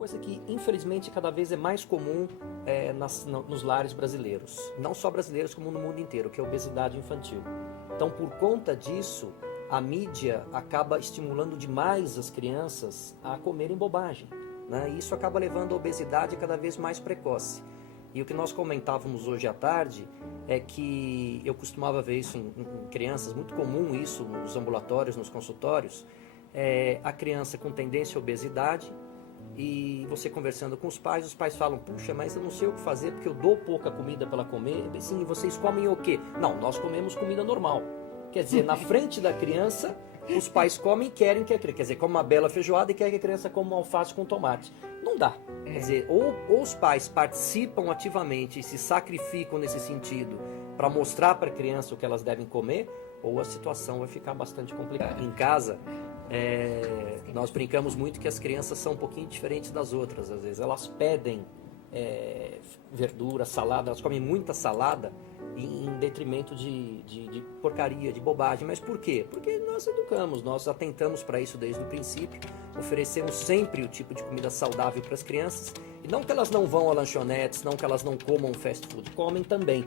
coisa que, infelizmente, cada vez é mais comum nos lares brasileiros. Não só brasileiros, como no mundo inteiro, que é a obesidade infantil. Então, por conta disso, a mídia acaba estimulando demais as crianças a comerem bobagem, né? E isso acaba levando a obesidade cada vez mais precoce. E o que nós comentávamos hoje à tarde é que eu costumava ver isso em crianças, muito comum isso nos ambulatórios, nos consultórios, a criança com tendência à obesidade, e você conversando com os pais falam, puxa, mas eu não sei o que fazer porque eu dou pouca comida para ela comer. Sim, e vocês comem o quê? Não, nós comemos comida normal. Quer dizer, na frente da criança, os pais comem e querem que a criança, quer dizer, come uma bela feijoada e quer que a criança coma uma alface com tomate. Não dá. Quer dizer, ou os pais participam ativamente e se sacrificam nesse sentido para mostrar para a criança o que elas devem comer, ou a situação vai ficar bastante complicada. Em casa, nós brincamos muito que as crianças são um pouquinho diferentes das outras. Às vezes elas pedem verdura, salada, elas comem muita salada em detrimento de porcaria, de bobagem. Mas por quê? Porque nós educamos, nós atentamos para isso desde o princípio, oferecemos sempre o tipo de comida saudável para as crianças. E não que elas não vão a lanchonetes, não que elas não comam fast food, comem também.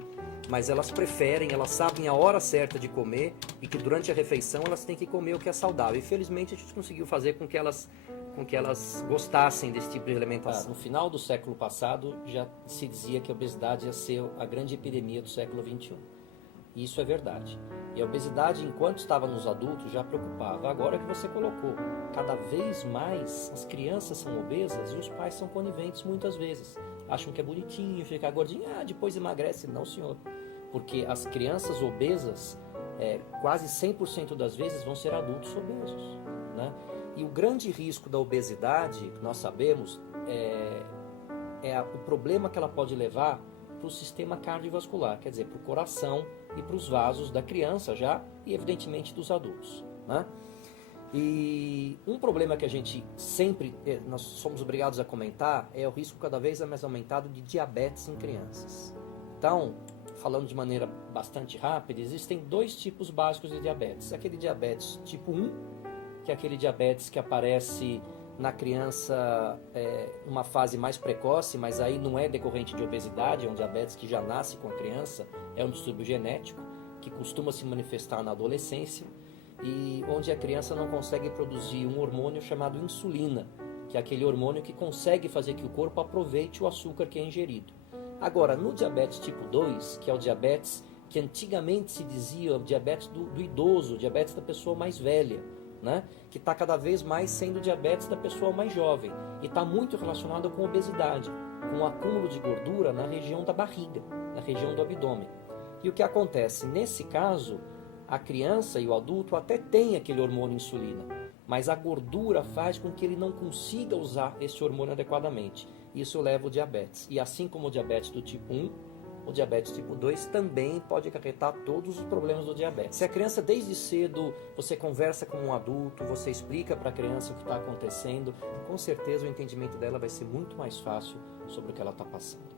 Mas elas preferem, elas sabem a hora certa de comer e que durante a refeição elas têm que comer o que é saudável. E felizmente a gente conseguiu fazer com que elas gostassem desse tipo de alimentação. No final do século passado já se dizia que a obesidade ia ser a grande epidemia do século XXI. E isso é verdade. E a obesidade, enquanto estava nos adultos, já preocupava. Agora que você colocou, cada vez mais as crianças são obesas e os pais são coniventes muitas vezes. Acham que é bonitinho ficar gordinho, depois emagrece. Não, senhor. Porque as crianças obesas, quase 100% das vezes, vão ser adultos obesos, né? E o grande risco da obesidade, que nós sabemos, o problema que ela pode levar para o sistema cardiovascular, quer dizer, para o coração e para os vasos da criança já, e evidentemente dos adultos, né? E um problema que a gente sempre, nós somos obrigados a comentar, é o risco cada vez mais aumentado de diabetes em crianças. Então, falando de maneira bastante rápida, existem dois tipos básicos de diabetes. Aquele diabetes tipo 1, que é aquele diabetes que aparece na criança numa fase mais precoce, mas aí não é decorrente de obesidade, é um diabetes que já nasce com a criança, é um distúrbio genético, que costuma se manifestar na adolescência, e onde a criança não consegue produzir um hormônio chamado insulina, que é aquele hormônio que consegue fazer que o corpo aproveite o açúcar que é ingerido. Agora, no diabetes tipo 2, que é o diabetes que antigamente se dizia o diabetes do idoso, o diabetes da pessoa mais velha, né? Que está cada vez mais sendo diabetes da pessoa mais jovem, e está muito relacionado com obesidade, com o acúmulo de gordura na região da barriga, na região do abdômen. E o que acontece? Nesse caso, a criança e o adulto até têm aquele hormônio insulina, mas a gordura faz com que ele não consiga usar esse hormônio adequadamente. Isso leva ao diabetes. E assim como o diabetes do tipo 1, o diabetes tipo 2 também pode acarretar todos os problemas do diabetes. Se a criança desde cedo, você conversa com um adulto, você explica para a criança o que está acontecendo, com certeza o entendimento dela vai ser muito mais fácil sobre o que ela está passando.